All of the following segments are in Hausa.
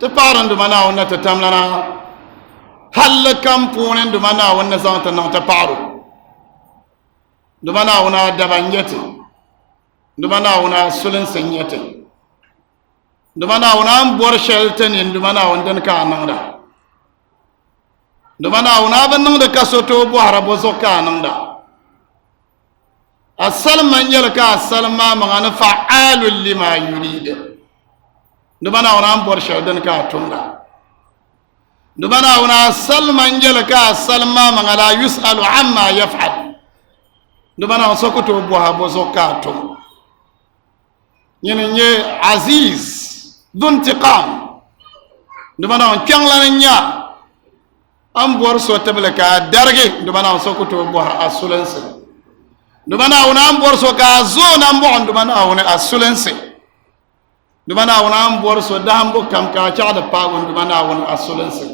تبارن دمنا ون تتملنا هل كم بونن دمنا ون زانت نان تبارو دمنا ون دبنجتي دمنا ون سلن سنيتي دمنا ون بورشلتن دمنا ون دن كانندا دمنا ون بنن دكاسوتو بوهرا بوزوكا نندا السلم من يلك السلم ما فعال لما يريد دبنا ونام برشودن كاتوندا دبنا ونا السلم من يلك السلم ما لا يسأل عما يفعل دبنا سكتو بوها بوزوكاتو يني عزيز ذو انتقام دبنا كيانلا نيا ام بورسو تبلك درجه دبنا سكتو بوها اسولنسي دبنا ونام بورسو كازو نام بون دبنا ون اسولنسي دبنا ونام بورسو دامبو كم كا تشاد باون دبنا ون اسولنسي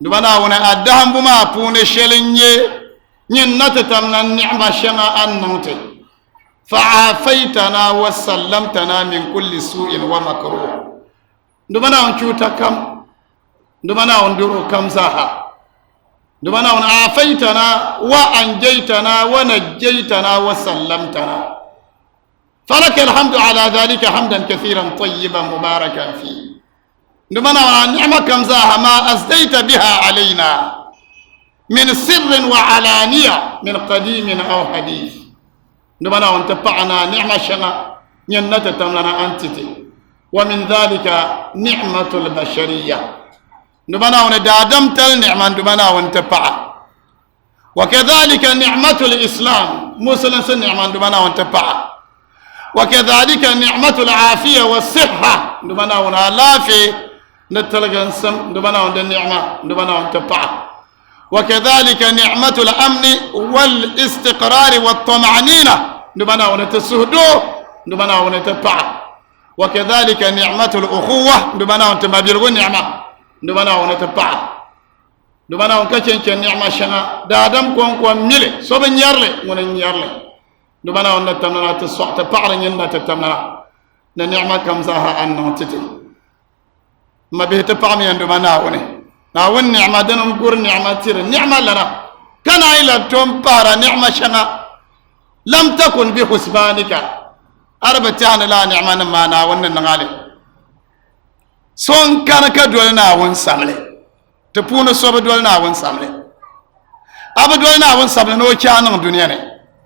دبنا ون ادامبو ما بون شلنيه نين نتتمنا النعمه شما اننتي فعافيتنا وسلمتنا من كل سوء ومكروه دبنا ون تشوتا كم دبنا ون درو كم زاها دبنا ون عافيتنا وأنجيتنا ونجيتنا وسلمتنا فلك الحمد على ذلك حمدا كثيرا طيبا مباركا فيه دبنا ون نعمة كم زاها ما أزديت بها علينا من سر وعلانية من قديم أو حديث دبنا ون تبعنا نعمة شنا ينت تملنا أنتتي ومن ذلك نعمة البشرية دبنا وندادم تل نعمة دبنا وانتفع وكذلك نعمة الإسلام مسلم سن نعمة دبنا وانتفع وكذلك نعمة العافية والصحة دبنا ونالافي نتلقى نسم دبنا وند النعمة دبنا وانتفع وكذلك نعمة الأمن والاستقرار والطمأنينة دبنا ونتسهدو دبنا ونتفع وكذلك نعمة الأخوة دبنا وانتمابيرغو نعمة دبنا ونتبع دبنا ونكشن نعمة شنا دادم كون ميلي صوب نيارلي ونيارلي دبنا ونتمنا تسوع تبعر نينا تتمنا نعمة كم زاها أنه تتي ما به تبع من دبنا وني ناون نعمة دنم كور نعمة تير نعمة لنا كان إلى توم بارا نعمة شنا لم تكن بحسبانك أربتان لا نعمة ما ناون نغالي son kana ka dole na won samle te puno so be dole na won samle aba dole na won samle no kyanan duniya ne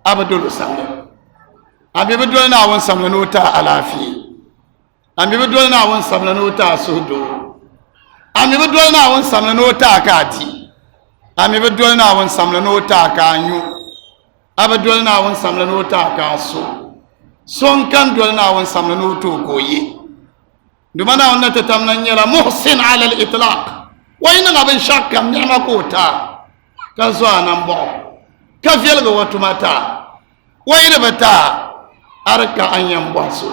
aba dole samle abi be dole na won samle no ta alafi abi be dole na won samle no ta sudo abi be dole na won samle no ta kati abi be dole na won samle no ta kanyu aba dole na won samle no ta ka so son kan dole na won samle no to koyi دمنا ونت تمنيلا محسن على الإطلاق وين غبن شك نعمة كوتا كزوانا مبو كفيل غوتمتا وين بتا أركا أن ينبوسو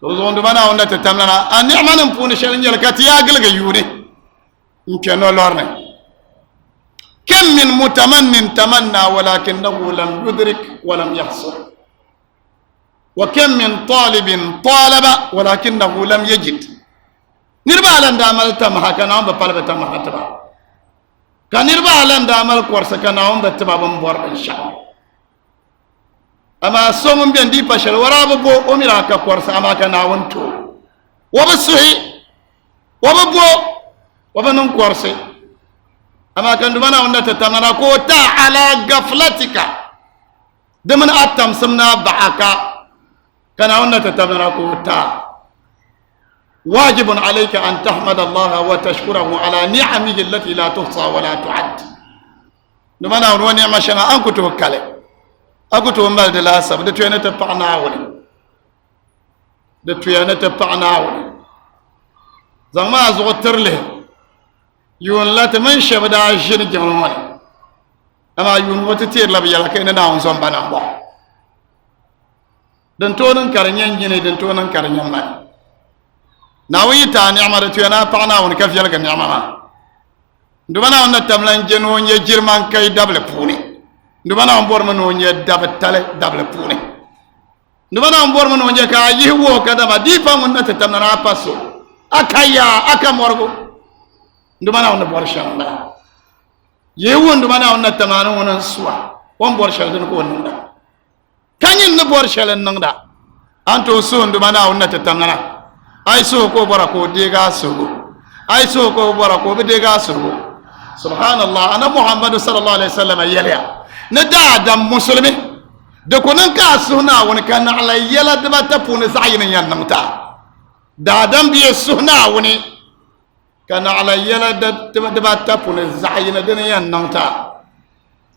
تقولون دمنا ونت تمننا النعمة نمبون شلنجل كتيا قلق يوني يمكن لورنا كم من متمن تمنى ولكنه لم يدرك ولم يحصل وكم من طالب طالب ولكنه لم يجد نربا لن دامل تمها كناهم بطلب تمها تبا كان نربا لن دامل كورس كناهم بتبا بمبور إن شاء الله أما سوم بين دي بشر وراب بو أميرا كورس أما كناهم تو وبسوي وببو وبنم كورس أما كان دمنا ونت تمنا كوتا على غفلتك دمن أتم سمنا بعكا كان هنا تتبنى كوتا واجب عليك أن تحمد الله وتشكره على نعمه التي لا تحصى ولا تعد نمنا ونوى نعمة شنا أنكو توكالي أنكو تومال دي لا سب دتو ينة تبعنا أولي دتو ينة تبعنا أولي زمان أزغتر له يون لا تمنشب دا جن جمعوني أما يون وتتير لبيالك إننا ونزوم بنا الله dan tonan karanyan gine dan tonan karanyan mai nawi ta ni'ma da tuyana fa'na won kafiyal ga ni'ma ma ndubana on tamlan jeno nye jirman kai dable puni ndubana on bor man on nye dabatale dable puni ndubana on bor man on nye ka yiwo kada ba difa mun na tamna paso akaya akamorgo ndumana on borshan da yewu ndumana on tamanu on suwa on borshan den ko nunda kanyin ne borshan nunda anto so ndumana on tamana ay so ko bora ko dega sugo ay so ko bora ko dega sugo subhanallah ana muhammad sallallahu alaihi wasallam yaliya na da adam muslimi da kunan ka suna wani kan ala yala da ta puni sayin yan namta da adam biye suna wani kan ala yala da ta puni sayin da yan namta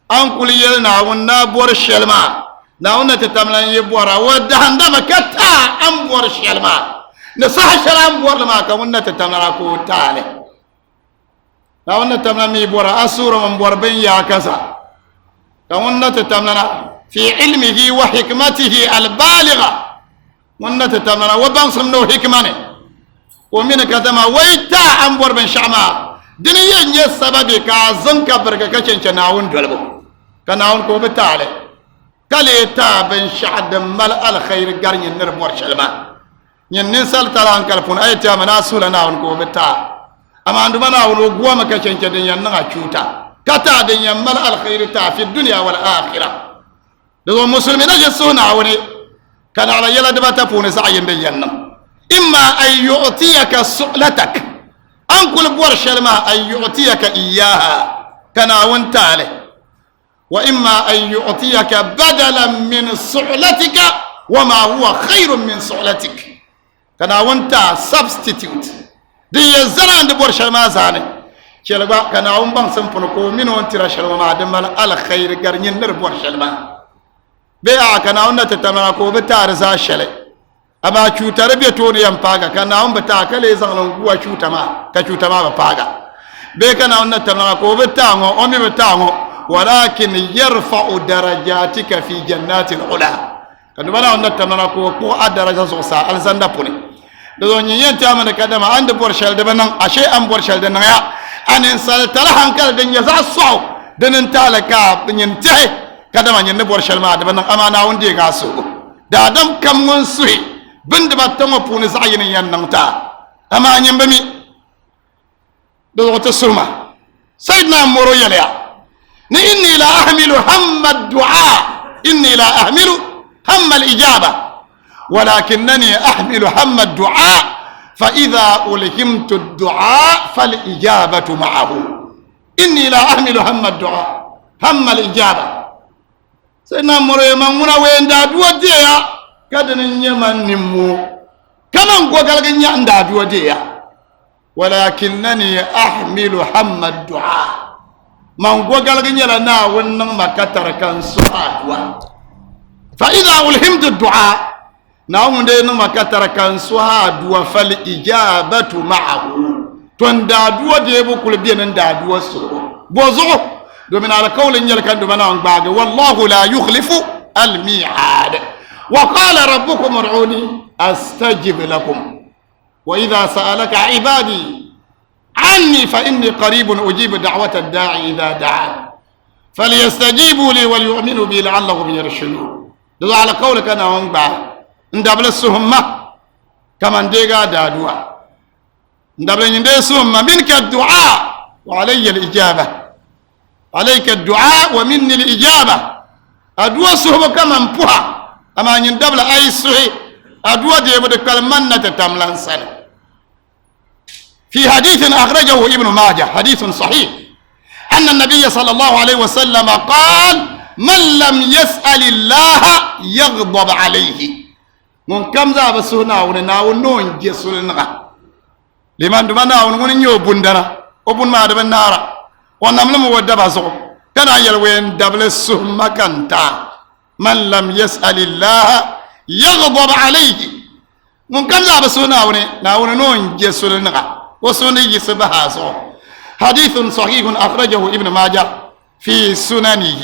an kul yel na wonna bor shelma na wonna ta tamlan ye bora wadda handa makata an bor shelma na sah sharam bor ma ka wonna ta tamlan ko tale na wonna tamlan mi bora asura man bor ben ya kasa ka wonna ta tamlan في علمه وحكمته البالغة ونتتمنى وبنصم نو حكمانه ومن كتما ويتا أمبور بن شعما دنيا نيسبب كازن كبرك كشن شناون دلبو كناون كو بتاله كليتا بن شعد مل الخير قرن نربور شلما ينسل تلان كالفون أيتا مناسول ناون كو بتا أما عندما ناون وقوام كشن شدنيا نغا شوتا كتا دنيا مل الخير تا في الدنيا والآخرة دو مسلمين جسونا وني كان على يلا دبا تفون سعين دينا إما أن يعطيك سؤلتك أنقل بورش الماء أن يعطيك إياها كان وانت عليه وإما أن يعطيك بدلا من سؤلتك وما هو خير من سؤلتك كان وانت substitute دي الزرع عند بورش الماء زاني كلا كان وانبان سنفنكو من وانترا شلما دمال على خير قرنين نر بورش الماء بيا كنا ونا تتمنى كو بتار زاشله أما شو تربية توني يوم باغا كنا ونا بتاكل إذا لو شو تما كشو تما بباغا بيا كنا ونا تتمنى كو بتاعه أمي بتاعه ولكن يرفع درجاتك في جنات العلا كنا ونا تتمنى كو أدرجة سوسا ألزندا بوني لو نيجي تامن كذا ما عند بورشل دبنا أشيء أم بورشل دنا يا أن إنسان تلاهم كذا دنيا زاسو دنن تالكا بنينتهي kada ma nyenne bor shalma da ban amana wonde ga so da dam kam won suhi binde ba tamo puni zayin yan nan ta ama nyembe mi do to suma sayyidina moro yala ni inni la ahmilu hamma ad-du'a inni la ahmilu hamma al-ijaba walakinni ahmilu hamma ad-du'a fa idha ulhimtu ad-du'a fal ijabatu ma'ahu inni la ahmilu hamma ad-du'a hamma al-ijaba سيدنا مريم منا وين دادوا ديا كدن نيمان نمو كمان غوغال غنيا دادوا ديا ولكنني احمل هم الدعاء من غوغال غنيا لنا ونن ما كتر كان سوادوا فاذا الهمت الدعاء ناوم دي ما كتر كان سوادوا فالاجابه معه تون دادوا دي بو كل بين دادوا سو بوزو دومين على قول نيل كان دومنا باغ والله لا يخلف الميعاد وقال ربكم ادعوني استجب لكم واذا سالك عبادي عني فاني قريب اجيب دعوه الداعي اذا دعان فليستجيبوا لي وليؤمنوا بي لعلهم يرشدون دو على قول كان باغ ندبل السهمه كمان ديغا دادوا ندبل ندسهم منك الدعاء وعلي الاجابه عليك الدعاء ومني الإجابة أدوى صحبة كما مبوها أما يندبل أي صحي أدوى دي بدو كلمانة تتملان سنة في حديث أخرجه ابن ماجه حديث صحيح أن النبي صلى الله عليه وسلم قال من لم يسأل الله يغضب عليه من كم ذا بسونا وننا ونون جسولنا لمن دمنا ونون بندنا وبن ما دبن نارا ونملم ودبا زو كان يلوين دبل السهم كنتا من لم يسأل الله يغضب عليه من كم ذا بسونا وننا نون جسولنا وسوني يسبها زو حديث صحيح أخرجه ابن ماجه في سننه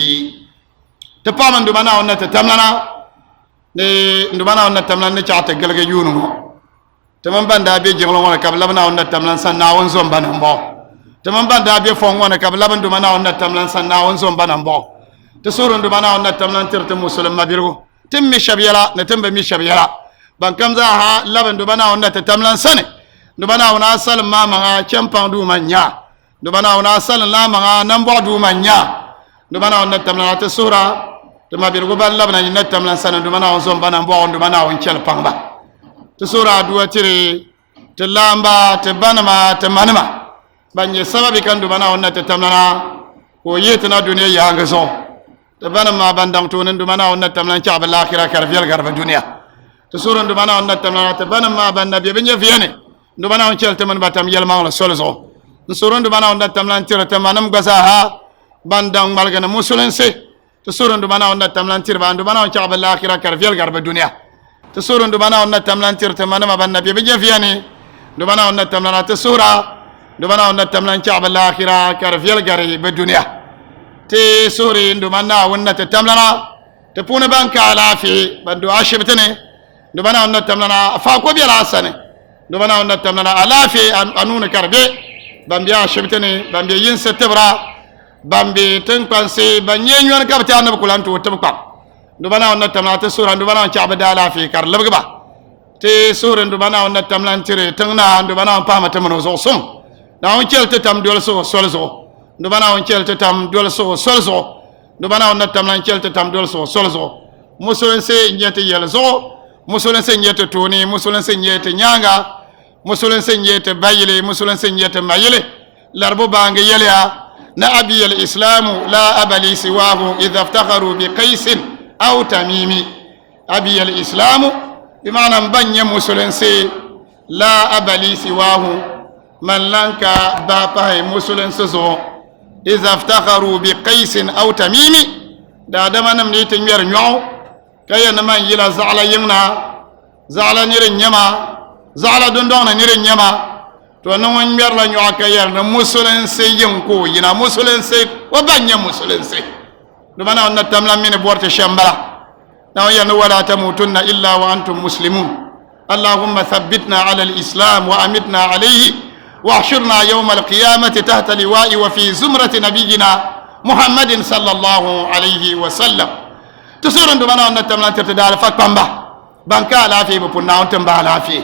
تفهم دمنا ونتتملنا ndumana onna tamlan ne chaata galga yunu tamam banda be jenglo wona kam labna onna tamlan san na won zomba na mbo tamam banda be fon wona kam laban ndumana onna tamlan san na won zomba na mbo te soro ndumana onna tamlan tirte musulma mabirgo timmi shabiyala ne tembe mi shabiyala ban kam za ha laban ndumana onna tamlan sane dubana wana sal ma ma champang du manya dubana wana sal la ma nambo du manya dubana wana tamla ta sura tuma bir go balla bana ni tamla sanan dubana on zomba na mbo dubana on chel pangba ta sura duwa tire ta lamba ta banama ta manama banye sababi kan dubana wana ta tamla ko yetna duniya ya ngaso ta banama bandam to nan dubana wana tamla cha bal akhirah karfiyal garba duniya ta sura dubana wana tamla ta banama banda be benya fiane dubana on chel taman batam yelma la solzo sura dubana wana tamla tire ta manam gazaha bandang malgana musulense to sura dubana wana tamla tire bandu bana on cha bal akhirah karfiyal garba duniya to sura dubana wana tamla tire ta manama banda be benya fiane dubana wana tamla ta sura dubana wana tamla cha bal akhirah karfiyal garba duniya te suri ndumana wana te tamlana te puna banka alafi bandu ashibtene ndumana wana tamlana fa ko biya asane ndumana wana tamlana alafi anuna karbe bambi ashibtene bambi yin setebra bambi tenpanse banyenyon kabta anab kulantu tabqa ndumana wana tamlana te sura ndumana cha bada alafi kar labgba te sura ndumana wana tamlan tire tangna ndumana pama tamno zo sum na on chelte tam dol so solzo dubana on chelte tam dol so solzo dubana on tam lan chelte tam dol so solzo musulun se nyete yelzo musulun se nyete toni musulun se nyete nyanga musulun se nyete bayile musulun se nyete mayile larbo bange yelya na abi al islamu la abali siwahu idha iftakharu bi qais aw tamimi abi al islamu bimana banya musulun se la abali siwahu man lanka ba pa musulun se zo إذا افتخروا بقيس أو تميم دا دما نم ني تنير نيو كاي نما يلا زعل يمنا زعل نير نيما زعل دندون نير نيما تو نو نير لا نيو كاي ن مسلن سي ينكو ينا مسلن سي وبانيا مسلن سي دما نا تملا من بورت شامبلا نو ين ولا تموتن إلا وأنتم مسلمون اللهم ثبتنا على الإسلام وأمتنا عليه واحشرنا يوم القيامة تحت لواء وفي زمرة نبينا محمد صلى الله عليه وسلم تسور دمنا أن تملا تدال فكبا بانكا لا في بپنا أنتم بالا في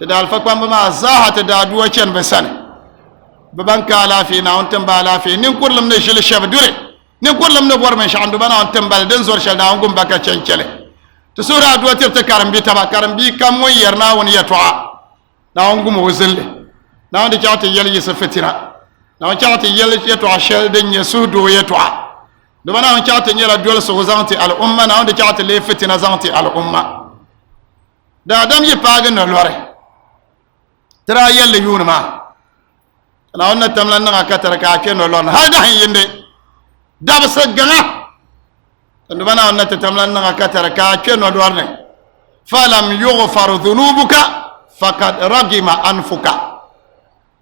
تدال فكبا ما زاها تدادوا چن بسن بانكا لا في نا أنتم بالا في نين كلم نشل الشاب دوري نين كلم نبور من شان دمنا أنتم بال دنزور شل نا أنكم بكا چنچله تسور أدوا ترتكارم بي تبا كارم بي كم ويرنا ونيتوا نا أنكم وزل na wanda kyauta yel yisa fitina na wanda kyauta yel yeto ashel den yesu do yeto do bana wanda kyauta yela dole so zanti al umma na wanda kyauta le fitina zanti al umma da adam yi paga no lore tra yel yunma na wanda tamlan na ka taraka ke no lon ha da yinde da ba sagana do bana wanda tamlan na ka taraka ke no dorne falam yughfar dhunubuka faqad ragima anfuka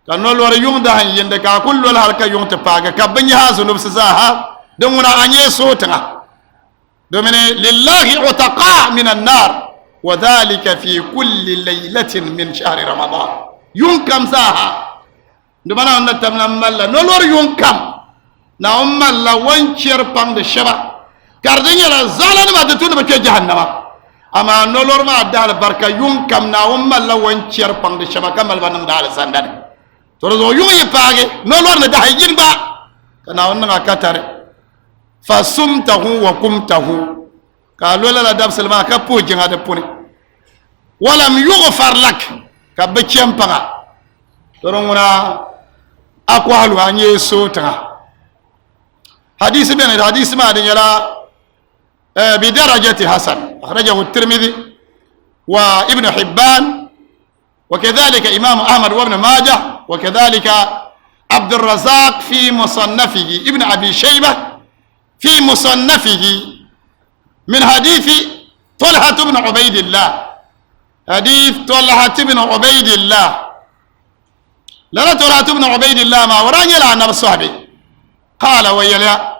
kanol war yung da yende ka kullu hal ka yung te paga ka banya hazunub saha dunguna anye sotanga domine lillahi utaqa min an-nar wa dhalika fi kulli laylatin min shahri ramadan yung kam saha dumana on tamna malla nol war yung kam na ummalla wancher pang de shaba kardenya la zalan ma de tun ba ke jahannama ama nol war ma dal barka yung kam na ummalla wancher pang de shaba kamal banam dal sandan torozo yungi page no lor na dahay jinba kana onna katare fasumtahu wa kumtahu ka lola la dab salma ka po jinga de puni walam yughfar lak ka becem panga toronguna akwalu anye sota hadith ben hadith ma de yala bi darajati hasan akhrajahu at-tirmidhi wa ibn hibban وكذلك إمام أحمد وابن ماجه وكذلك عبد الرزاق في مصنفه ابن أبي شيبة في مصنفه من حديث طلحة بن عبيد الله حديث طلحة بن عبيد الله لنا طلحة بن عبيد الله ما وراني لعنا بالصحبي قال ويلا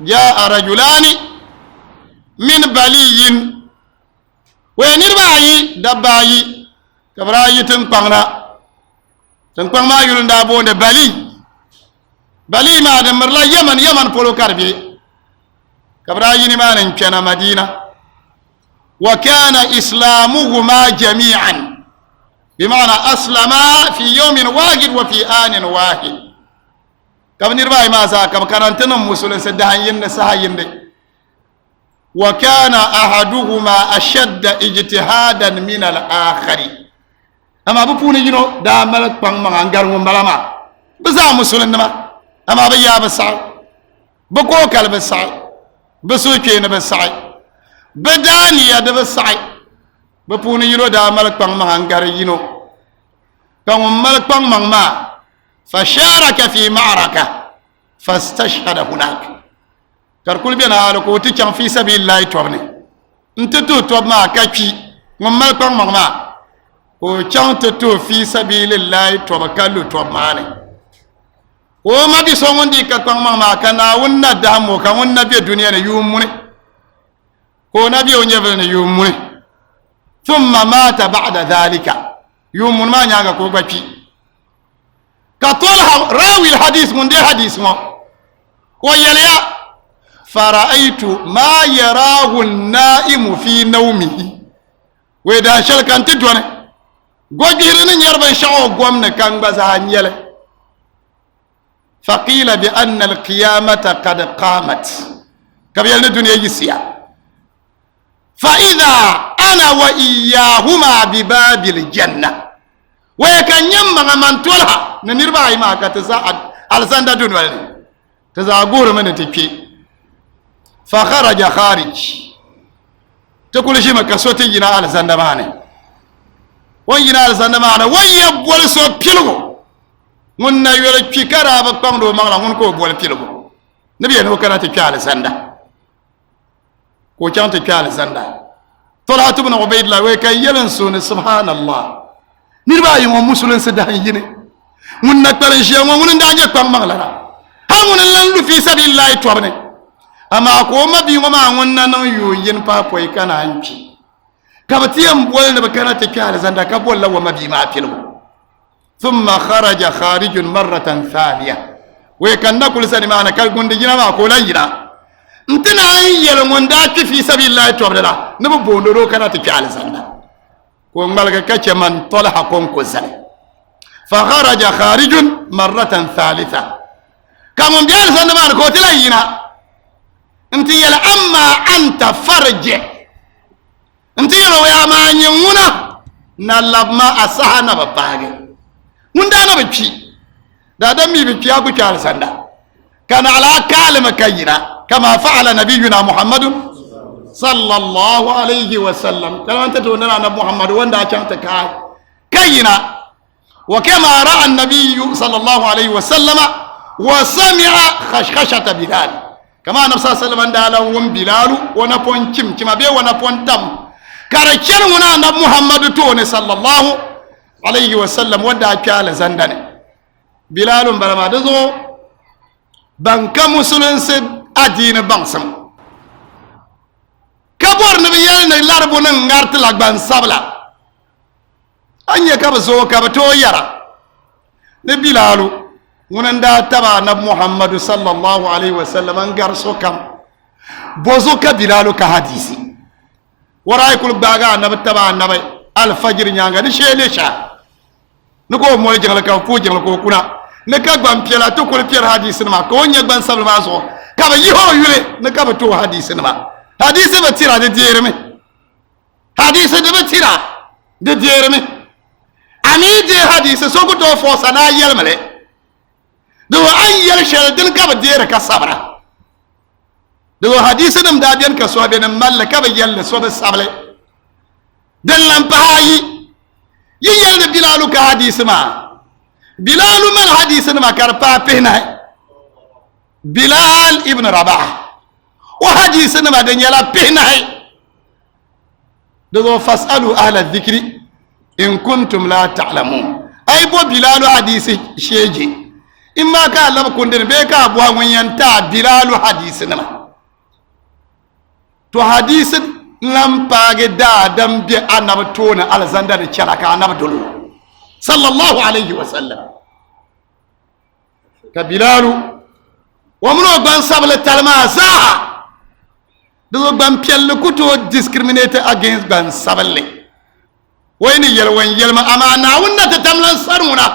جاء رجلان من بلي وينربعي دبعي kabra yitin pangna tan pang ma yulun da bonde bali ma da marla yaman polo karbi kabra yini ma nan kana madina wa kana islamuhuma jami'an بمعنى أسلم في يوم واحد وفي آن واحد كم نربا ما ساكم كان تنم مسلم سدهين سهين دي وكان أحدهما أشد اجتهادا من الآخر أما بفوني جنو دامل بان ما أنكرهم بلما بزا مسلم ما أما بيا بسعي بكوكل بسعي بسوكين بسعي بدانية بسعي بفوني جنو دامل بان ما أنكر جنو كان ملك بان ما فشارك في معركة فاستشهد هناك كركول بينا على كوتي كان في سبيل الله توبني انت توب ما كاكي ممال كون ما كو كان تو في سبيل الله توب كالو توب ماني وما بي سوون دي كون ما كان ونا دامو كان ونا بي دنيا يومني كو نبي ونيفل يومني ثم مات بعد ذلك يوم ما نياغا كو باكي كطولها راوي الحديث من دي حديث ما ويليا فرأيت ما يراه النائم في نومه وإذا شلك أنت دونه غوغيرن يربن شاو غومنا كان بزان يله فقيل بأن القيامة قد قامت كبيل الدنيا يسيا فإذا أنا وإياهما بباب الجنة ويكن يمما من تولها نربا ما كتساعد الزندا دون ولد تزاغور من تكي فخرج خارج تقول شيء ما كسوتي جنا على زندمانه وين على زندمانه وين بول سو بيلو من يوري بيكارا بكم دو مغلا من كو بول بيلو نبي انو كانت على زندا كو كانت على زندا طلعت ابن عبيد الله وكاي يلنسون سبحان الله نربا يوم مسلم سدايني من نكبر شيء ومن داجي كم مغلا هم لن في سبيل الله توبني أما أقوم بيوما عنا نيو ينفع بوي كان عنشي كبتيم بول نبكنا تكال زندا كبول لو ما بيما فيلو ثم خرج خارج مرة ثانية وكان نقول سني معنا كالجند جنا ما كولاينا انتنا يلمون دات في سبيل الله توبنا نبو بوندو كنا تكال زندا كون مالك كاتش من طلع كون كوزن فخرج خارج مرة ثالثة كم بيال زندا ما كوتلاينا انت يلا اما انت فرج انت يلا ويا ما نيمونا نلب ما اسحنا بباغي من دانا بشي دا دمي بشي ابو كال سندا كان على كلمه كينا كما فعل نبينا محمد صلى الله عليه وسلم كما انت تقول لنا محمد وندا كانت كينا وكما راى النبي صلى الله عليه وسلم وسمع خشخشه بلال كما النبي صلى الله عليه وسلم دالا وم بلال ونبون كم كما بي ونبون تم كاركين ونا نبي محمد توني صلى الله عليه وسلم ودا كال زندني بلال برما دزو بانك مسلم سد ادين بانسم كبر نبي يلنا لاربون نغارت لاك بان سابلا انيا كبزو كبتو يرا نبلالو ونندا تبع نبي محمد صلى الله عليه وسلم انغار سوكم بوزو كبلالو كحديثي وراي كل باغا نبي تبع نبي الفجر نيانغا دي شيليشا نكو مول جنgal ka fu jengal ko kuna ne ka gbam piela to ko pier hadith ma ko nya gban sabal ma so ka ba yiho yule ne ka ba to hadith ma hadith ba tira de dierme hadith de ba tira de dierme ami de hadith so ko to fo sana yelmale do an yel shel din ka ba diere ka sabra do hadith dum da bien ka so be nan mal ka ba yel so be sable den lam pahayi ييل بلال كحديث ما بلال من حديث ما كربا بينا بلال ابن رباح وحديث ما دنيلا بينا دو فاسألوا أهل الذكر إن كنتم لا تعلمون أي بو بلال حديث شيجي إما كان لما كنتم بيكا أبوها من ينتع بلال حديث ما تو حديث lampage da dam bi annabi tona alzanda da charaka annabi dulu sallallahu alaihi wasallam ka bilalu wa muno ban sabla talma zaha do ban piel kuto discriminate against ban saballe وين يلوين يلما أمانا ونتتملا صرمنا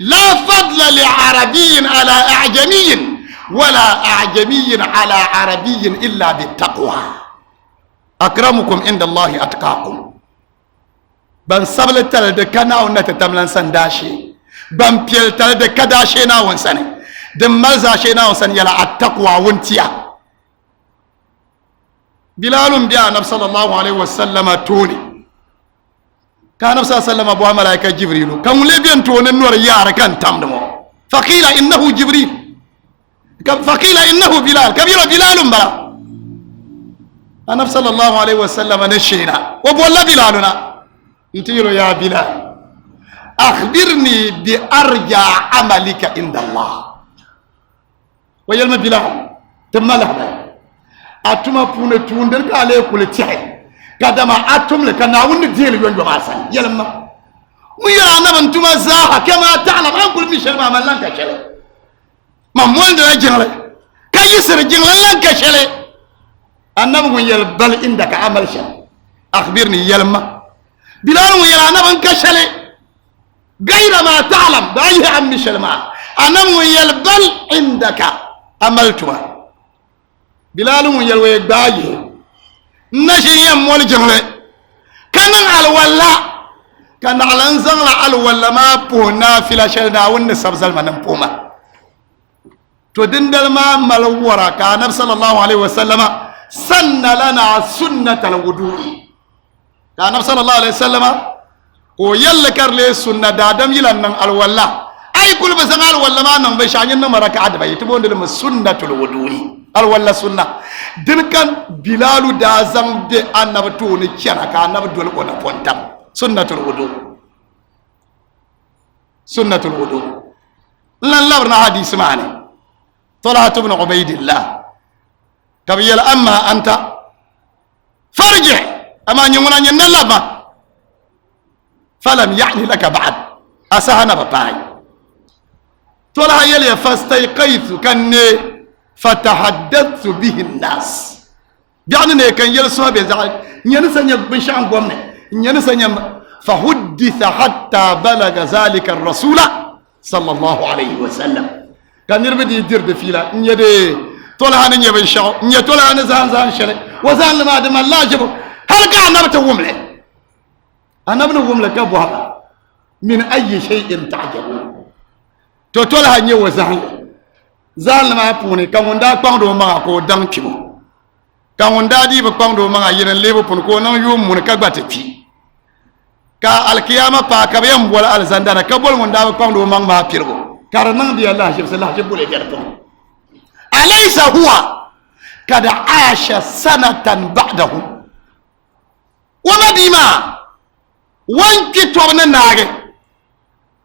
لا فضل لعربي على أعجمي ولا أعجمي على عربي إلا بالتقوى أكرمكم عند الله أتقاكم بان سبل تلد كنا ونتتملا سنداشي بان بيل تلد كداشينا ونسني دمال زاشينا ونسن يلا التقوى ونتيا بلال بيا نبي صلى الله عليه وسلم توني كان نبي صلى الله عليه وسلم أبو ملائكة جبريل كان لبيان تون النور يار كان تامدمو فقيل إنه جبريل فقيل إنه بلال كبير بلال بلا النبي صلى الله عليه وسلم نشينا وبولا بلالنا انتيرو يا بلال أخبرني بأرجى عملك عند الله ويلما بلال تماله أتما بونه توندر كالي كل تحي كدما أتم لك ناون ديل يوم بماسن يلما ويلا أنا بنتما زاها كما تعلم أقول مشل ما ملان كشله ما مول ده جنله كيسر جنله لان كشله أنا بقول يل بل عندك عمل شل أخبرني يلما بلال ويلا أنا بنكشله غير ما تعلم بايه عم مشل ما أنا بقول يل بل عندك عمل تما بلال يلوي بايه نشي يمول جنله كان على ولا كان على انزل على ولا ما بونا في لاشنا ونسبزل من بوما تدندل ما ملورا كان صلى الله عليه وسلم سن لنا سنة الوضوء كان صلى الله عليه وسلم ويلكر لي سنة دادم يلن الولا اي كل بسنال ولا ما نم بشانين نمرك عدبا يتبون لهم سنة الوضوء الولا سنة دين كان بلال دازم دي أنا بتوني كنا كان بدول كنا بونتام سنة الوضوء سنة الوضوء لن لورنا حديث معني طلحة بن عبيد الله كبيل أما أنت فرجع أما نيونا نلما فلم يعني لك بعد أسهنا بباي طلحة يلي فاستيقظت كني فتحدثت به الناس يعني ne kan yel so be za nyane sanya bin shan gwamne nyane sanya فحدث حتى بلغ ذلك الرسول صلى الله عليه وسلم كان يربدي يدير دفيلا نيدي طلع انا نيبن شاو ني طلع انا زان شله وزان ما دم الله جبو هل كان نبت ومله انا ابن ومله كبوا من اي شيء تعجبون تو طلع ني وزان زان ما پوني كموندا كوندو ما كو دان كيبو كموندا دي بكوندو ما يرن ليبو پون كو نان يوم من كغباتي ka alkiyama pa ka bem wala alzandara ka bol munda ba kwando mang ma pirgo karnan di allah jib salah jibule jarto alaysa huwa kad aasha sanatan ba'dahu wala bima wanki tobna nage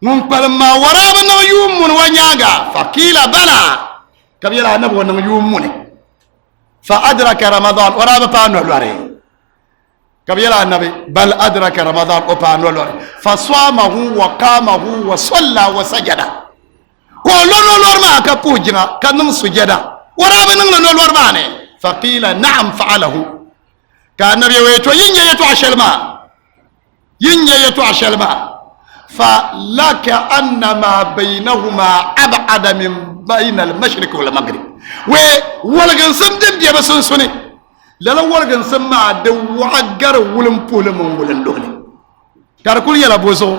mun palma waraba na yumun wanyaga fakila bala kabila nabo na yumun fa adraka ramadan waraba pa no lore كبيرا النبي بل أدرك رمضان أبان لولور فصامه وقامه وصلى وسجد كلون لولور ما كبوجنا كنم سجدا ورابنا لولور ماني فقيل نعم فعله كان النبي ويتو ينجي يتو عشلما ينجي يتو عشلما فلك أن ما بينهما أبعد من بين المشرق والمغرب ولكن سمدم دي بسنسوني lala wargan sama da wagar wulin polimin wulin dole karkul yala bozo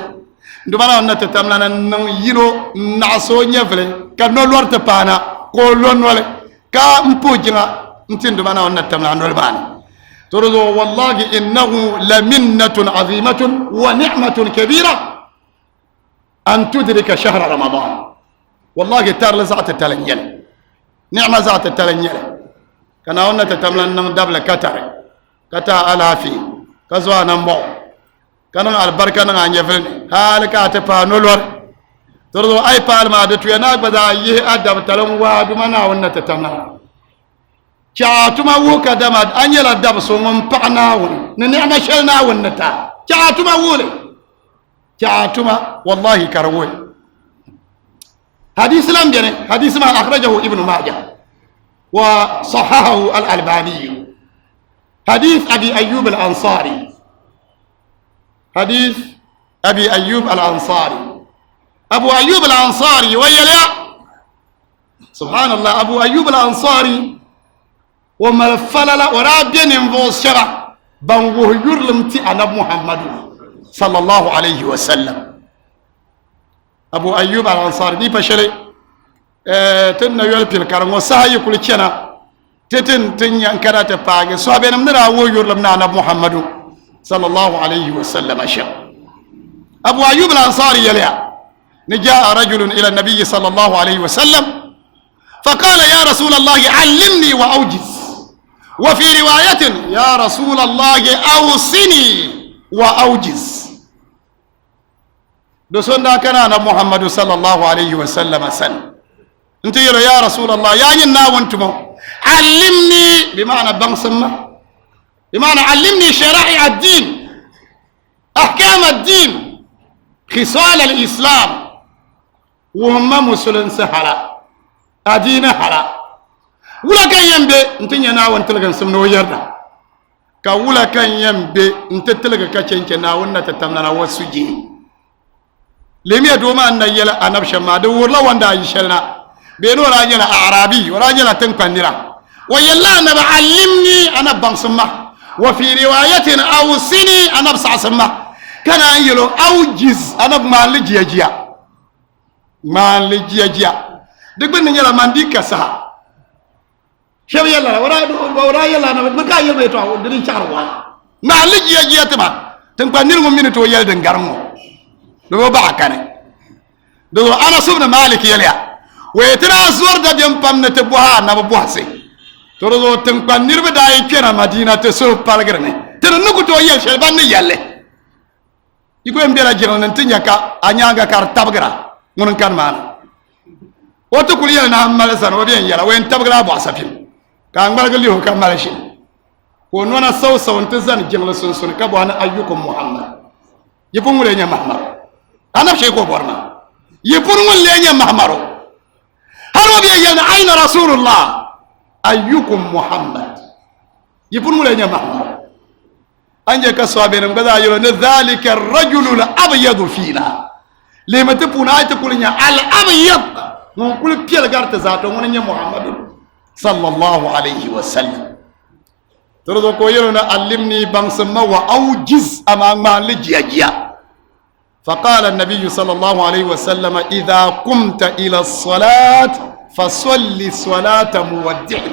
ndumana na tatamna nan yino na so nyevle ka no lorta pana ko lonole ka mpojina ntin ndumana na tamna no bani torozo wallahi innahu la minnatun azimatun wa ni'matun kabira an tudrika shahra ramadan wallahi tar la za'at talanyal ni'ma za'at talanyal kana wannan ta tamlan nan dabla katare kata alafi kazwa nan bo kana albarka nan anya fene halaka ta fa nolor torzo ai pal ma da tuyana bada yi adab talan wa du mana wannan ta tamlan cha tuma wuka da ma anyala dab so mun pana won ne ni'ma shalna wannan ta cha tuma wule cha tuma wallahi karwoy hadith lam jene hadith ma akhrajahu ibn majah وصححه الألباني حديث أبي أيوب الأنصاري حديث أبي أيوب الأنصاري. أبو أيوب الأنصاري ويلا سبحان الله، أبو أيوب الأنصاري وما الفلل ورابين ينفوز شرع بانوه يرلمتي أنا محمد صلى الله عليه وسلم. أبو أيوب الأنصاري دي بشري تن يلبي الكرم وسهي كل شنا تن ينكرا تباغي صحابين من راو يرلمنا أنا محمد صلى الله عليه وسلم أشياء. أبو أيوب الأنصاري يلي جاء رجل إلى النبي صلى الله عليه وسلم فقال يا رسول الله علمني وأوجز، وفي رواية يا رسول الله أوصني وأوجز. دسونا كان أنا محمد صلى الله عليه وسلم انت يا رسول الله يا ينا وانتم علمني بمعنى بنسمة، بمعنى علمني شرائع الدين، أحكام الدين، خصال الإسلام، وهم مسلم سهلا أدينا حلا ولا كان ينبي انت ينا وانت لكن سمنو يردا كولا كان ينبي انت تلقى كاتشنكنا ونا تتمنى وسجي لمي دوما ان يلا انا بشما دو ولا وندا يشلنا بينو راجل اعرابي وراجل تنكندرا ويلا انا بعلمني انا بنسمع، وفي روايه اوصني انا بسعسمع، كان يلو اوجز انا بمالجيجيا مالجيجيا دغبن نيلا ماندي كسا شو يلا ورا يلا انا بكا يلا تو دين شاروا مالجيجيا تما تنكندير مو مينتو يل دنغارمو دو با كان دو انا سبنا مالك يليا ويترا زور دا بيم بامنت بوها نا بوحسي ترو تنكندير بداي كنا مدينه تسو بالغرني تنكو تو يل شيبان ياله يكو امبيرا جيرن نتنيا كا انياغا كار تابغرا من كان معنا وتقول يلا نعم مالسان ودين يلا وين تبغى أبو عسفين كان بالك هو كان مالشين ونونا سو انتزان جمل سنسون كابو أنا أيكم محمد يبون لين محمد أنا بشيء كوبرنا يبون لين محمد هل وبيا يلا أين رسول الله أيكم محمد يبون لين محمد أنجك الصابين بدأ يقولون ذلك الرجل الأبيض فينا لما تبون آية تقولين الأبيض نقول بيا لقارت ذاته ونيا محمد صلى الله عليه وسلم. ترى كويلنا علمني بنسمة وأوجز أمام لجيجيا. فقال النبي صلى الله عليه وسلم إذا قمت إلى الصلاة فصل صلاة مودع.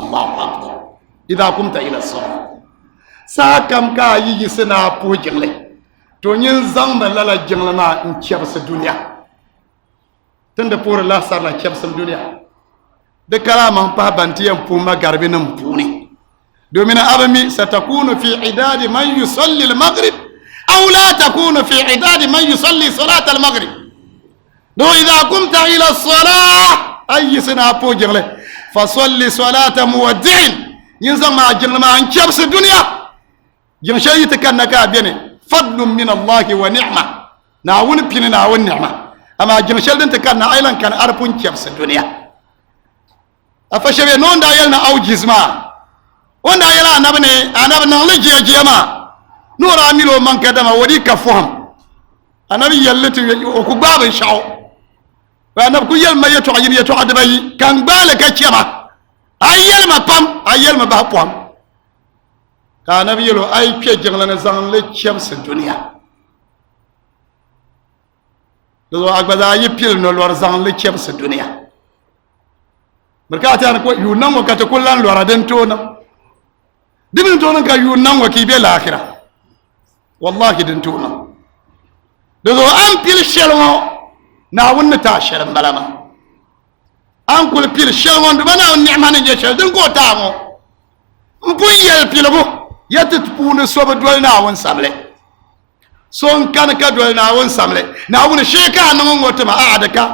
الله أكبر. إذا قمت إلى الصلاة ساكم كا يجي سنا بوجلي تونين زنب لا جنلنا نشيبس الدنيا تند pour la sarla chebsam dunia de kalama pa bantiyan puma garbinam puni domina abami satakunu fi idad man yusalli al-maghrib aw la takunu fi idad man yusalli salat al-maghrib do idha qumta ila as-salah ay sina pojingle fa salli salata muwaddi'in yinzama jinma an chebs dunia jin shayita kanaka bene fadlun min Allah wa ni'ma na woni pini na woni ni'ma أما جمشل دنت كان أيلان كان أربون كيبس الدنيا أفشبه نون دا يلنا أو جزما وان دا يلا أنا بنغلي جيما نور عميلو من كدما ودي كفهم أنا بيالتي وكباب شاو وأنا بكو يلما يتوعين يتوعد بي كان بالك جيما أيل ما بام أيل ما بحبهم كان بيلو أي بي جنلنا زنغلي كيبس الدنيا لو أقبض يبيل نلور زان لكيبس الدنيا بركات أنا كوي يونان وكتكلان لورا دنتونا دنتونا كا يونان وكيبي الآخرة والله دنتونا لو أم بيل شلون ناون نتاشر مبلما أم كل بيل شلون دمنا النعمة نجشل دنكو تامو مبوي البيل بو يتتبون صوب دولنا ونسامله son kan ka dol na won samle na won sheka na mon wata ma adaka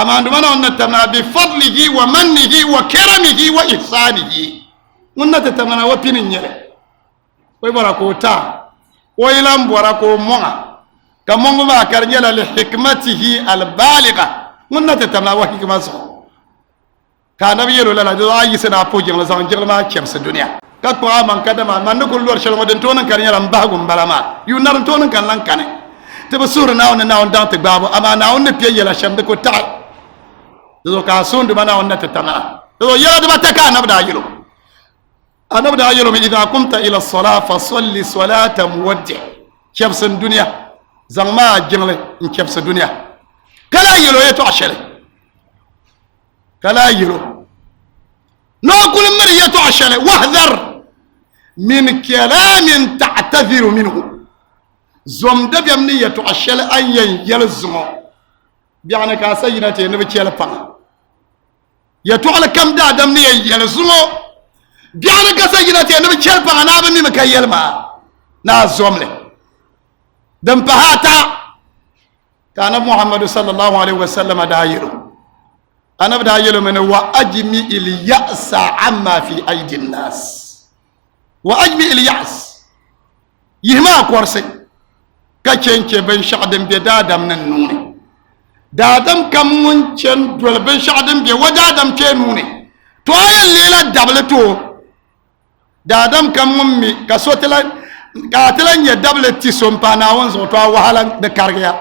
amma nduma na wannan tamna bi fadlihi wa mannihi wa karamihi wa ihsanihi wannan ta tamna wa pinin nyere koy bara ko ta koy lam bara ko monga ka mongo ma kar nyela li hikmatihi al baligha wannan ta tamna wa hikma so ka nabi yelo la do ayi sana pojin la zan jirma kemsa duniya ka ko man kadama man ko lor shel ngoden tonan kan yaram bagum balama yu nar tonan kan lan kane te ba sur na on dante babu ama na on ne piye yela shamde ko ta do ka sondu bana on nata tama do yela de bataka nabda yelo anabda yelo mi idha kumta ila as-salat fa salli salata muwaddi kebsan dunya zangma jingle in kebsa dunya kala yelo yeto ashele kala yelo no kul mar yeto ashele wahdhar min kalamin ta'tadhiru minhu zom da biam ni yeto ashele ayen yel zumo bi'ana ka sayyidati ne bi chele panga yeto ala kam da dam ni yel zumo bi'ana ka sayyidati ne bi chele panga na ba mi ka yelma na zomle dam pahata kana muhammadu sallallahu alaihi wasallam da yelo ana da yelo men wa ajmi il ya'sa amma fi aidi nas wa ajmi il ya's yihma korse ka cenke ben shadam be dadam nan nune dadam kam mun cen dol ben shadam be wadadam ce nune to ayan lela dableto dadam kam mun mi ka sotela ka telan ya dableti sompana won so to wahalan de karya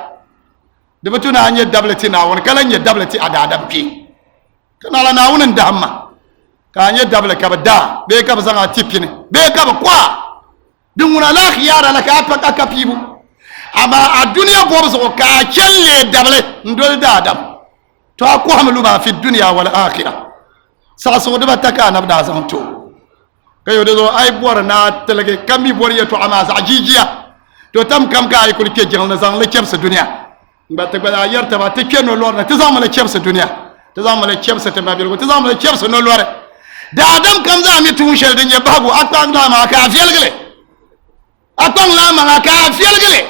de batuna anya dableti na won kalan ya dableti adadam pi kana la na wonin da hamma ka anya dable ka da be ka bazanga tipine be ka ba kwa dinguna la khiyara la ka pa ka pibu ama a duniya gobe so ka kelle dable ndol da adam to ko hamlu ba fi dunya wal akhirah sa so de bataka na da zan to kayo de zo ay bor na telege kami bor yeto ama sa jijiya to tam kam ka ay ko ke jeng na zan la kebsa dunya mbatte bala yarta ba te keno lor na te zan la kebsa dunya te zan la kebsa te babil te zan la kebsa no lore da adam kam za mi tun shel de nye babu akwan la ma ka fielgele akwan la ma ka fielgele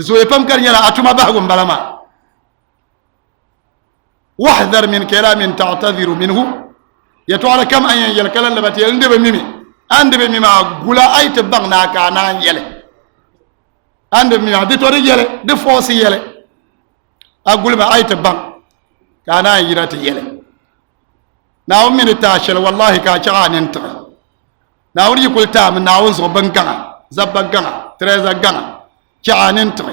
so e pam kar nyala atuma bagu balama wahdhar min kalamin ta'tadhiru minhu yatwala kam an yel kalan labati yel ndebe mimi ande be mima gula ayte bagna ka na yele ande mi de to de yele de force yele agul ba ayte bang ka na yirata yele na o min ta shel wallahi ka cha nen ta na wuri kulta min na won so bangana zabangana treza gana cha nen ta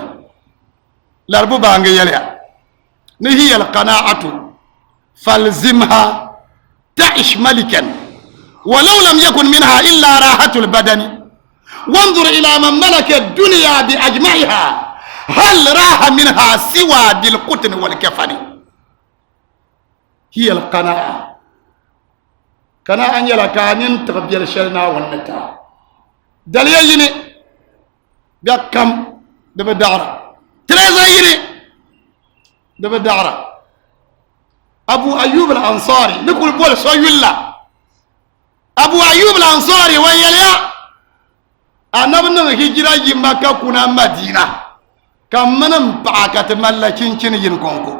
larbu bangi yele ni hiya al qana'atu falzimha تعش ملكا ولو لم يكن منها إلا راحة البدن وانظر إلى من ملك الدنيا بأجمعها هل راح منها سوى ذي القطن والكفن هي القناعة قناعة يلا كانين تغبير الشلنا والنتا دليل يني بكم دبدارة تريزا يني دبدارة أبو أيوب الأنصاري نقول بول سويلا أبو أيوب الأنصاري ويليا أنا بنو هجرة مكة كنا مدينة كم منم بعكة ملا كين ينكونكو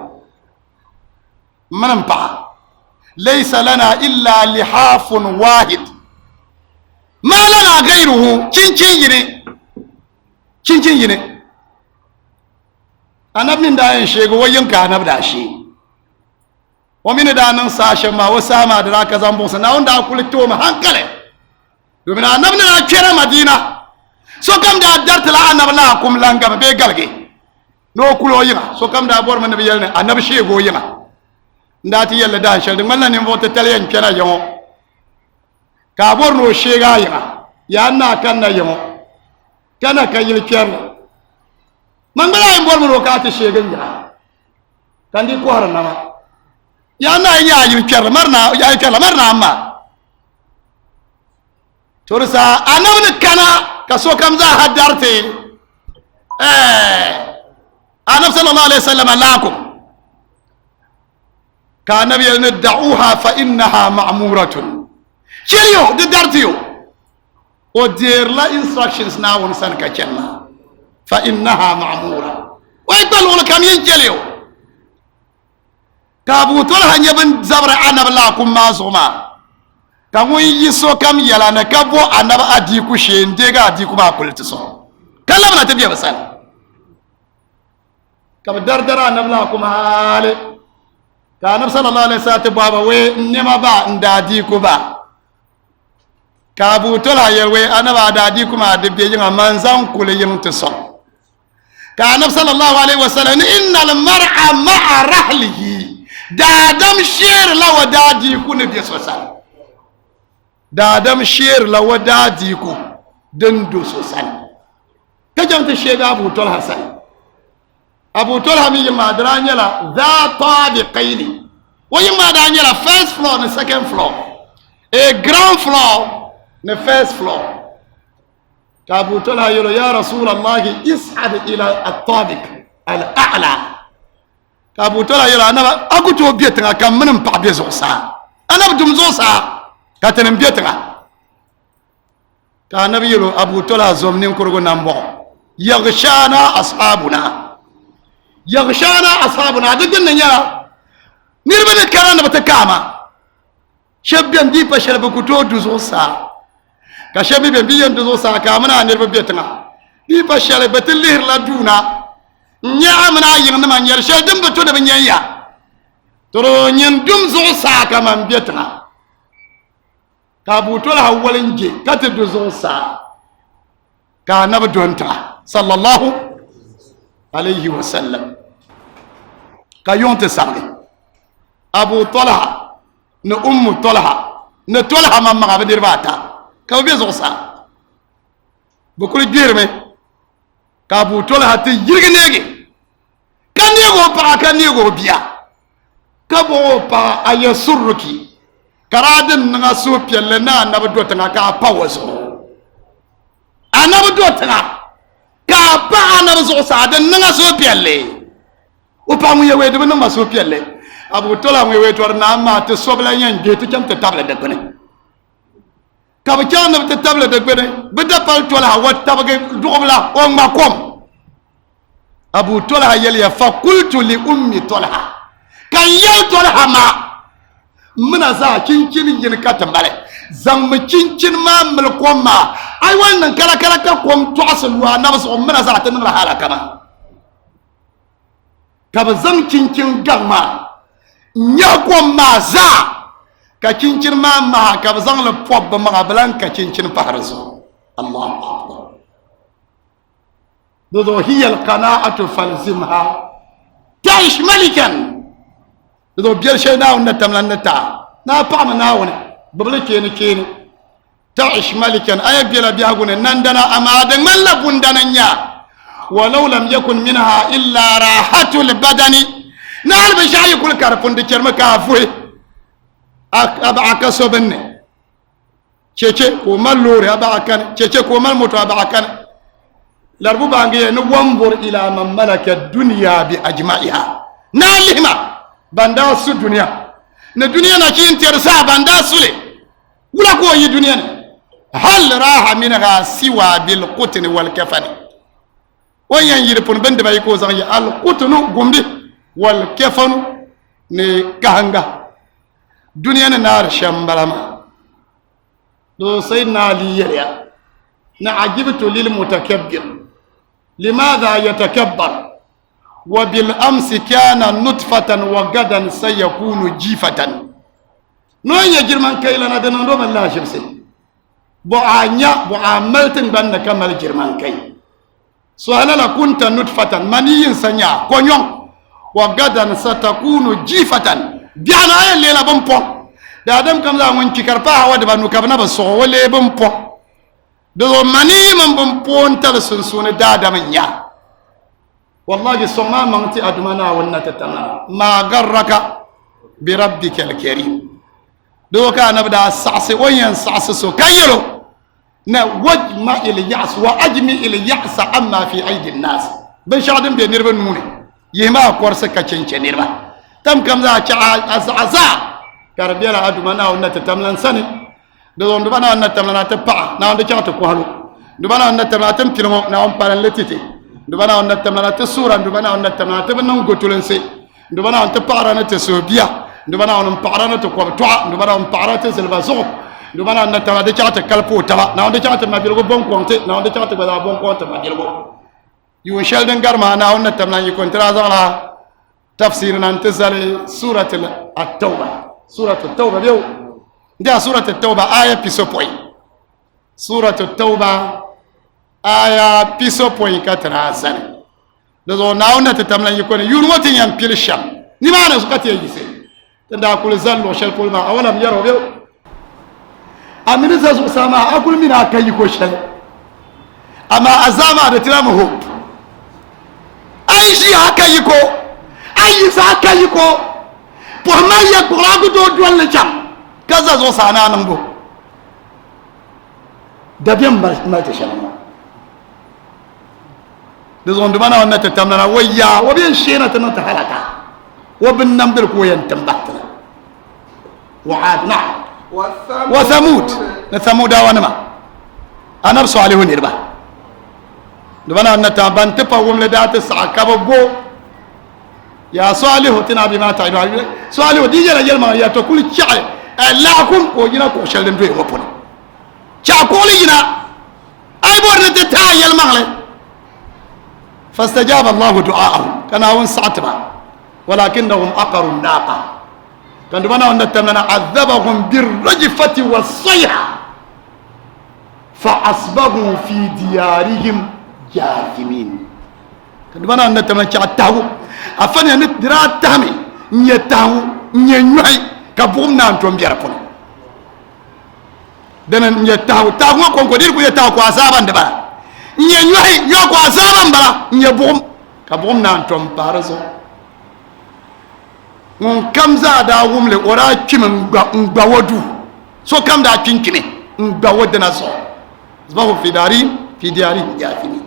منم بعك ليس لنا إلا لحاف واحد ما لنا غيره كين يني أنا من داين شيء وينكا أنا بدأ شيء ومن دانن ساشا ما وساما دراك زامبوس ناون دا كولتو ما هانكله دومنا نبنا كيرا مدينه سو كم دا درت لا نبنا كوم لانغا بي غالغي نو كولو يما سو كم دا بور من بي يلنا انب شيغو يما ndati yalla da shel dum man ni vote telen kena yo ka bor no shega yima ya na kan na yo kana kayil ker man bala en bor mo ka ta shegen ya kandi ko har nama ya na ya yi kyar marna ya yi kyar marna amma tursa anabni kana kaso kam za haddarte anab sallallahu alaihi wasallam lakum ka nabi yalna da'uha fa innaha ma'muratun kiriyo de dartiyo o der la instructions na won san ka kenna fa innaha ma'mura wa ital wala kam yin kiriyo kabutol hanye bin zabra anab la kum mazuma kangu yiso kam yala na kabo anab adi ku shende ga adi ku ba kulti so kallam na tabiya basal kam dardara anab la kum hale ka anab sallallahu alaihi wasallam baba we nema ba ndadi ku ba ka Abu Talha yelwe anaba da di kuma da biye yin manzan kule yin tso ka annabi sallallahu alaihi wasallam innal mar'a ma'a rahlihi da dam shir la wadadi ku ne biye sosai da dam shir la wadadi ku dan do sosai ka janta shega Abu Talha sai Abu Talha mi ma dranyala za tabiqaini wa ma dranyala first floor and second floor a ground floor the first floor Abu Talha yolo ya Rasulullah is'ad ila at-tabiq al-a'la Abu Talha yolo anaba akuto bietanga kam min pa bezo sa anab dum zo sa ka tanem bietanga ka nabi yolo Abu Talha zomnin kurgo nambo yaghshana ashabuna dukkan ya nirba de karana bata kama shabban dipa sharba kuto duzo sa ka shabi be biyan duzo sa ka mana nirba betanga dipa sharba tilhir la duna nya amana yin na man yar shadin bato da banyaya toro nyin dum zo sa ka man betanga ka butul hawalin je ka ta duzo sa ka nabi donta sallallahu alaihi wasallam ka yonte sare Abu Talha na Ummu Talha na Talha mamma ga badir bata ka be zo sa bu ko dirme ka Abu Talha te yirgnege kan nego biya ka bo pa ayasurruki karadin nga so pelle na annabi do tanga ka pawaso annabi do tanga ka pa annabi zo sa dan nga so pelle o pa mu yewe de na so pelle Abu Talha mu yewe to na ma te sobla yan de te kam te table de bene ka ba chan na te table de bene be da pal Talha wa tabage dogla o ma kom Abu Talha yel ya fa qultu li ummi Talha kan yel Talha ma muna za cincin yin ka tambale zan mu cincin ma mul komma ai wannan kala ka kom to asalwa na basu muna za ta nuna halaka ma ka ba zan cincin gamma nya komma za ka cincin ma ka ba zan la pob ma blan ka cincin faharzo Allahu akbar dodo hiya alqana'atu falzimha ta'ish malikan dodo biyar shayna wannan tamlan ta na fama na wani babla kene ta'ish malikan ay biyala biya gune nan dana amadan mallabun dananya walau lam yakun minha illa rahatul badani na albi shayi kul karfun da kirma kafuwe aba akaso benne cece ko mallore aba akan cece ko mal moto aba akan larbu bangiye no wambur ila man malaka dunya bi ajma'iha na lihma banda su duniya na duniya na kin tersa banda sule wala ko yi duniya hal raha minha siwa bil qutn wal kafani wayan yirpun bande bay ko zan ya al qutnu gumbi wal kafanu ne kahanga duniya na nar shambalama do sayyidina ali ya na ajibtu lil mutakabbir limadha yatakabbar وبالأمس كان نطفة وغدا سيكون جيفة نو يجر من كيلا ندنا ندوم الله شمسي بعانيا بعملتن بأن كمل جرمان كي سؤال كنت نطفة مني سنيا كونيون وغدا ستكون جيفة بيانا أي ليلة بمبو da adam kam za mun cikar pa wa da banu kabna ba so wale bumpo do mani man bumpo ntal sunsune da da manya والله سما منتي أدمنا ونتتنا ما غرك بربك الكريم دوكا نبدا السعس وين سعس سو كيلو وجمع اليأس وأجمع اليأس أما في أيدي الناس بنشادم بنيرب نوني يما كورس كاتشين نيربا تم كم ذا أزعزع كربيلا أدمنا ونتتمنا سني دون دبنا ونتمنا تبع ناون دكتور كوهلو دبنا ونتمنا تمكنهم ناون بارلتيتي ndubana on natamana te sura ndubana on natamana te banan gotulense ndubana on te parana te sobia ndubana on parana te kwabtwa ndubana on parana te selbazo ndubana on natamana de chata kalpo taba na on de chata mabilgo bon konte na on de chata bada bon konte mabilgo yu shelden garma na on natamana yi kontra zala tafsir nan tazali surat at-tauba biyo ndia surat at-tauba aya pisopoi سورة التوبة آية بيسو بوين كتر سنة لذو ناونا تتمنى يكون يونوتي ينبيل الشام نمانا سكتي يجيسي تندا كل زل وشل كل ما أولم يروا بيو أمين زازو ساما أقول من أكاي كوشل أما أزاما دتلام هو أي شيء أكاي كو أي شيء أكاي كو بوما يكورا كدو دوال الشام كذا زو سانا نمبو دبيم ما تشلنا دزون دمانا وانا تتمنى ويا وبين شينا تنتهلكا وبالنمبر كوين تنبتنا وعاد نعم وثمود ثمود ونما انا برسو عليه نربا دمانا وانا تابان تفا وملدات الساعة كببو يا صالح تنا بما تعلم صالح دي جنا يلما يا تقول شعر لاكم وجنا كوشلن دوي وبون شاكولي جنا اي بورن تتا يلما فاستجاب الله دعاءهم كان هون ساعتما ولكنهم أقروا الناقة كان دمنا ونتمنى عذبهم بالرجفة والصيحة فأصبحوا في ديارهم جاثمين كان دمنا ونتمنى تعتهو أفنى ندرا تامي نيتهو نينوي كبومنا أنتم بيرفون دنا نيتهو تاغو كونكو دير كو يتهو كو أصابا دبا نينوي يوكو أصابا بلا نيبوم كبوم نانتم بارزو كم زادا ومل ورا كيم غباودو سو كم دا كينكيمي غباودنا سو زباو في داري جاثمين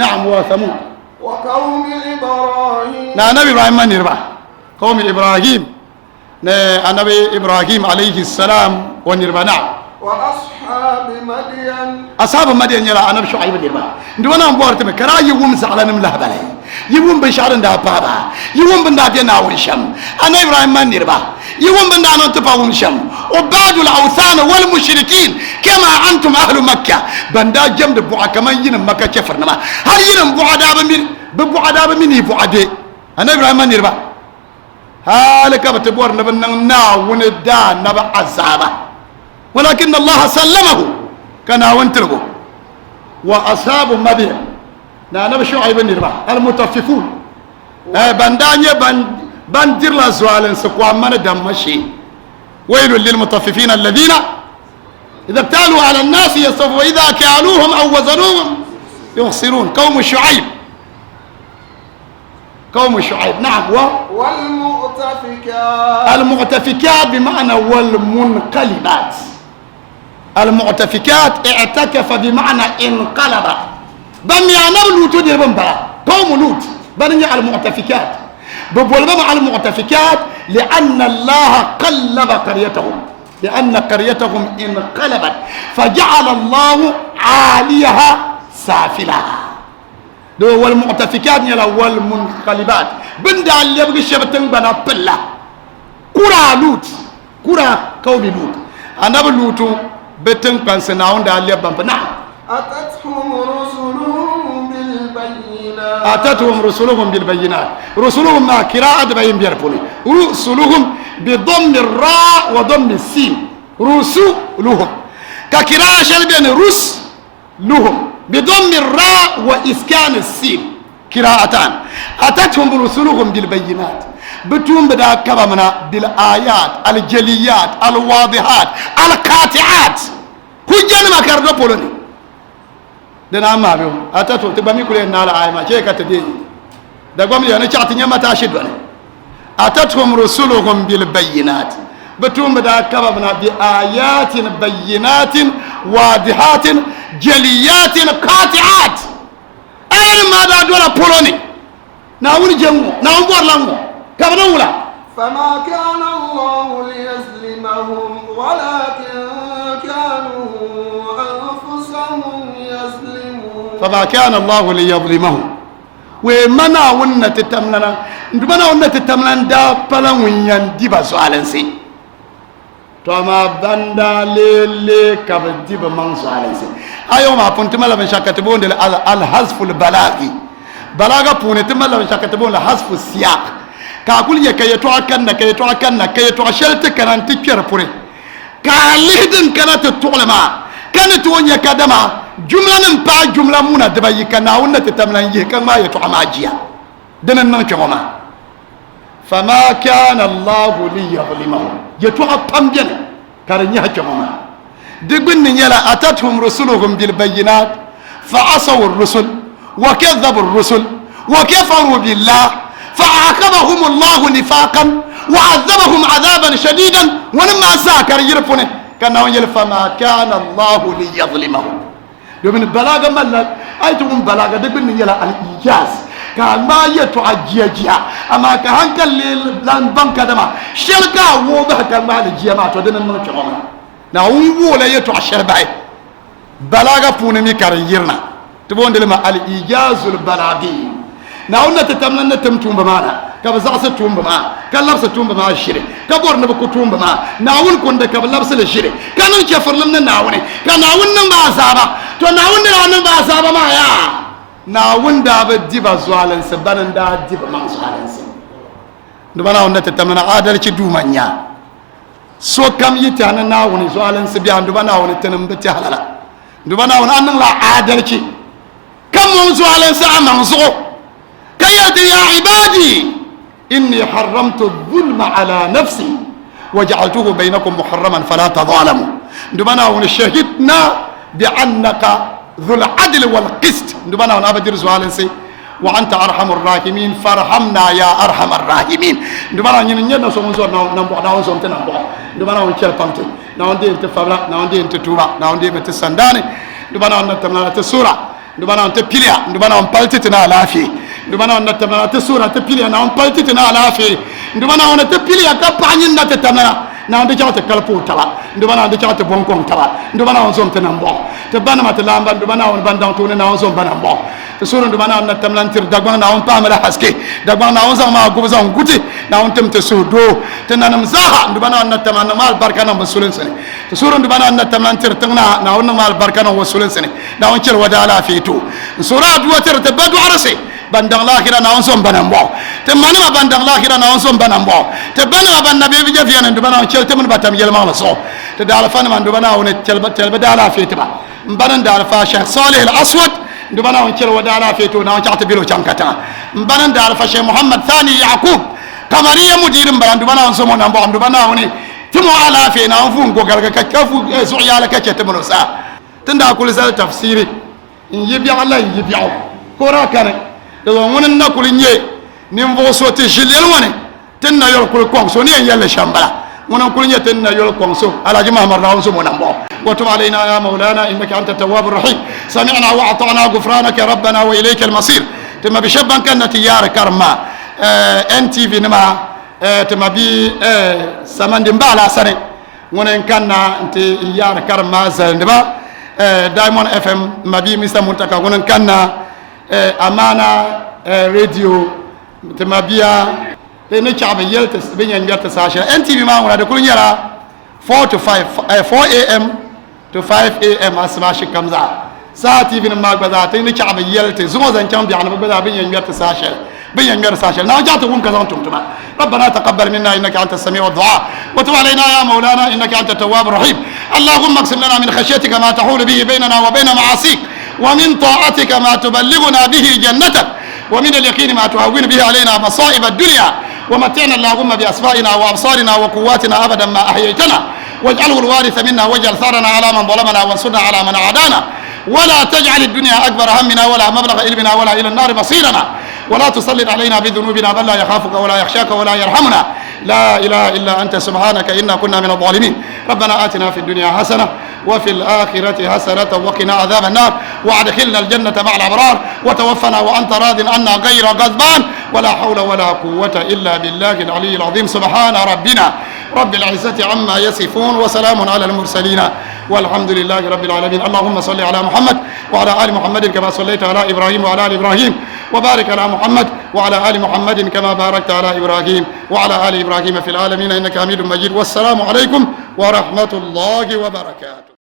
نعم وثمود وقوم إبراهيم نبي إبراهيم من يربا قوم إبراهيم النبي إبراهيم عليه السلام ونربا نعم وأصحاب مدين أصحاب مدين يلا أنا بشعيب اليربا ندونا مبارتم كرا يوم زعلان مله بله يوم بشار دا بابا يوم بندا دينا ونشم أنا إبراهيم من يربا يوم بندا أنا تبا ونشم وبعد الأوثان والمشركين كما أنتم أهل مكة بندا جنب بوعة كمان ينم مكة كفرنا ما هل ينم بوعة دابا من بوعة دابا من بوعة أنا إبراهيم من يربا هالك بتبور نبنا وندا نبع عذابه ولكن الله سلمه كان وانتربه وأصحاب مدين نانا شعيب نربا المتففون بندانيا بندير لا زوالن سكوا من دمشي ويل للمطففين الذين إذا ابتالوا على الناس يصفوا وإذا كالوهم أو وزنوهم يخسرون قوم شعيب نعم المؤتفكات بمعنى والمنقلبات المؤتفكات اعتكف بمعنى انقلب بني انا لوط دي بمبا قوم لوط بني المؤتفكات بقول مع المؤتفكات لان الله قلب قريتهم انقلبت فجعل الله عاليها سافلها دو والمؤتفكات يلا والمنقلبات بند اللي يبغي شبتن بنا بلا كرا لوط كرا قوم لوط انا بلوط بتن كان سناون دا اللي بمبا نعم أتتهم رسلهم بالبينات رسلهم ما قراءة بين بيربوني رسلهم بضم الراء وضم السين رسلهم كقراءة شلبين رسلهم بضم الراء وإسكان السين قراءتان أتتهم رسلهم بالبينات بتوم بدا كبمنا بالآيات الجليات الواضحات القاطعات هجن ما كردو بولوني دنا ما بيو أتتهم تبامي كل نال عايما شيء كتدي دعوام لي أنا شاطي نيا ما تاشدوني أتتهم رسلهم بالبينات بتوم بدا كبمنا بآيات بينات واضحات جليات قاطعات أين ما دا دولا بولوني ناوني جمو ناون بورلانو كبرنا فما كان الله ليظلمهم ولكن كانوا أنفسهم يظلمون فما كان الله ليظلمهم ومنا ونت تتمنى ndumana onna tetamlan da palan winyan diba so alensi to ma banda lele kabdiba man so alensi ayo ma pontima la shakati bonde al hazful balaghi balaga pune timala shakati bonde hazfu siyaq ka kulye kayeto akanna kayeto ashelte kananti kere pure ka lidin kanata tulama كانت ونيا كدما جملة نمبا جملة مونا دبا يكنا ونا تتمنى يهكا ما يتوعما جيا دنا ننكوما فما كان الله ليظلمهم يتوعا بامجن كارنيا كوما دبن يلا أتتهم رسلهم بالبينات فعصوا الرسل وكذبوا الرسل وكفروا بالله فعاقبهم الله نفاقا وعذبهم عذابا شديدا ولما ساكر يرفونه كان فما كان الله ليظلمهم دومين بلاغه ملا ايتم بلاغه دبن يلا الايجاز كان ما يتعجيجيا اما كان لان بنك دما شلكا وبه كان ما الجيما تو دنا نكوما na wula yeto asharbai balaga punami kar yirna to bonde ma al ijazul balaghi na wonna tatamna na tamtumba mana ka ba zasa tumba ma ka labsa tumba ma shire ka borna ba ko tumba ma na wun kun da ka labsa le shire kanan ke farlam na wune ka na wun nan ba saba to na wun da nan ba saba ma ya na wun da ba diba zuwalan sa banan da diba man zuwalan sa dubana wonna tatamna adalci dumanya so kam yitana na woni so alan sibi andu bana woni tanam da ta halala ndu bana woni annan la adalci kam won so alan sa aman so kayati ya ibadi inni haramtu dhulma ala nafsi waj'altuhu bainakum muharraman fala tadhalamu ndu bana woni shahidna bi annaka dhul adl wal qist ndu bana woni abadir so alan sai وأنت أرحم الراحمين فارحمنا يا أرحم الراحمين دبنا نين نسوم نسوم نبغى نسوم نسوم تنبغى دبنا ونشيل بامتي ناوندي انت فبلا ناوندي انت توبا ناوندي انت سنداني دبنا نتمنى تسورة دبنا انت بيليا دبنا نبالتي تنا لافي دبنا نتمنى تسورة تبيليا ناون بالتي تنا لافي دبنا نتبيليا كبانين نتمنى ناوندي جات كالبو تلا دبنا ناوندي جات بونكون تلا دبنا نسوم تنبغى تبنا ما تلامبا دبنا ونبندان تونا نسوم بنبغى تسورة دبنا نتمنى دغبان ناون پاملا حسكي دغبان ناون زما غوبزان غوتي ناون تم تسودو تنانم زاها دبنا نتمنى مال بركانا مسولن سني تسورة دبنا نتمنى ترتنا ناون مال بركانا وسولن سني ناون تشر ودالا فيتو سورة دوتر تبدو عرسي bandang lahira na onsom banambo te manama bandang lahira na onsom banambo te banama ban nabi bi jafiana ndubana chel te mun batam yel mala so te dala fana man ndubana wona telba dala fitba mbanan dala fa Sheikh Saleh Al Aswad ndubana on chel wadala fito na on chata bilo chankata mbanan dala fa Sheikh Muhammad Thani Yaqub kamariya mudirin baran ndubana on somo nambo ndubana woni timo ala fe na on fu gogal ka kafu so yala ka ce te mun sa tunda kul sal tafsiri in yibi Allah yibi ko ra kare do wonen nakul nye nim vo sote jilel woni ten na yor kul kongso ni yalla shambala wonen kul nye ten na yor kongso alaji Muhammad rawu so monambo wa tub alaina ya maulana innaka anta tawwabur rahim sami'na wa ata'na ghufranaka rabbana wa ilayka al-masir tuma bi shabban kana tiyar karma NTV nima tuma bi samandi mbala sare wonen kanna nte yar karma zandaba Diamond FM mabi Mr Muntaka wonen kanna amana radio temabia ne chabe yelte benya nyata sasha NTV ma ngora de kunyara 4 to 5 4 am to 5 am asmashi kamza sa TV ne magbaza te ne chabe yelte zumo zan chambi an bagbaza benya nyata sasha بين غير ساشل نا جات وون كذا انتم ربنا تقبل منا انك انت السميع الدعاء وتب علينا يا مولانا انك انت التواب الرحيم اللهم اقسم لنا من خشيتك ما تحول به بيننا وبين معاصيك ومن طاعتك ما تبلغنا به جنتك ومن اليقين ما تهون به علينا مصائب الدنيا ومتعنا اللهم باسمائنا وابصارنا وقواتنا ابدا ما احييتنا واجعله الوارث منا واجعل ثارنا على من ظلمنا وانصرنا على من عادانا ولا تجعل الدنيا اكبر همنا ولا مبلغ علمنا ولا الى النار مصيرنا ولا تسلط علينا بذنوبنا بل لا يخافك ولا يخشاك ولا يرحمنا لا إله إلا أنت سبحانك إنا كنا من الظالمين ربنا آتنا في الدنيا حسنة وفي الآخرة حسنة وقنا عذاب النار وأدخلنا الجنة مع الأبرار وتوفنا وأنت راض عنا غير غضبان ولا حول ولا قوة إلا بالله العلي العظيم سبحان ربنا رب العزة عما يصفون وسلام على المرسلين والحمد لله رب العالمين اللهم صل على محمد وعلى آل محمد كما صليت على إبراهيم وعلى آل إبراهيم وبارك على محمد وعلى آل محمد كما باركت على إبراهيم وعلى آل إبراهيم في العالمين إنك حميد مجيد والسلام عليكم ورحمة الله وبركاته.